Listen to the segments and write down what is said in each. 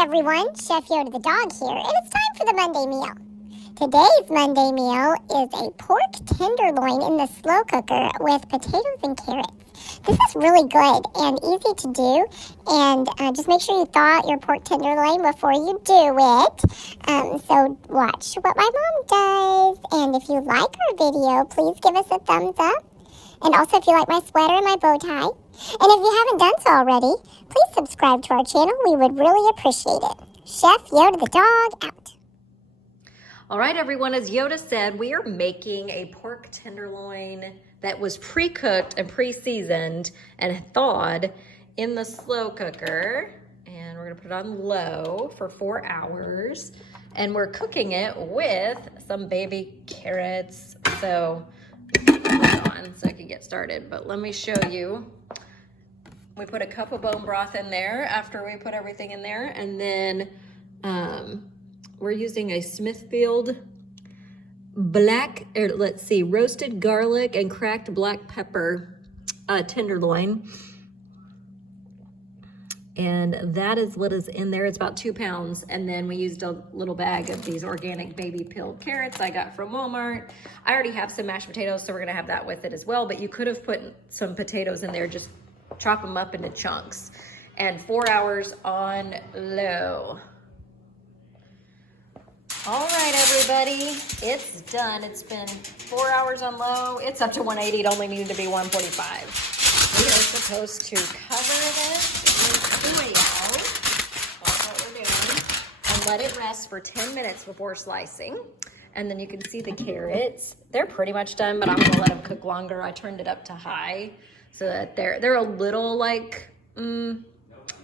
everyone, Chef Yoda the dog here, and it's time for the Monday meal. Today's Monday meal is a pork tenderloin in the slow cooker with potatoes and carrots. This is really good and easy to do, and just make sure you thaw out your pork tenderloin before you do it. So watch what my mom does, and if you like our video, please give us a thumbs up. And also, if you like my sweater and my bow tie, and if you haven't done so already, please subscribe to our channel. We would really appreciate it. Chef Yoda the dog out. All right, everyone, as Yoda said, we are making a pork tenderloin that was pre-cooked and pre-seasoned and thawed in the slow cooker. And we're gonna put it on low for 4 hours. And we're cooking it with some baby carrots. So, on so I can get started, but let me show you. We put a cup of bone broth in there after we put everything in there, and then we're using a Smithfield roasted garlic and cracked black pepper tenderloin, and that is what is in there. It's about 2 pounds. And then we used a little bag of these organic baby peeled carrots I got from Walmart. I already have some mashed potatoes, so we're gonna have that with it as well, but you could have put some potatoes in there, just chop them up into chunks. And 4 hours on low. All right, everybody, it's done. It's been 4 hours on low. It's up to 180, it only needed to be 145. We are supposed to cover this in foil, that's what we're doing, and let it rest for 10 minutes before slicing. And then you can see the carrots. They're pretty much done, but I'm gonna let them cook longer. I turned it up to high so that they're a little like,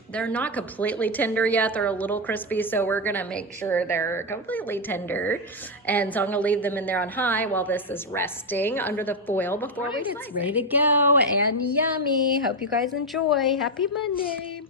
they're not completely tender yet. They're a little crispy, so we're gonna make sure they're completely tender. And so I'm gonna leave them in there on high while this is resting under the foil before we slice it. It's ready to go and yummy. Hope you guys enjoy. Happy Monday.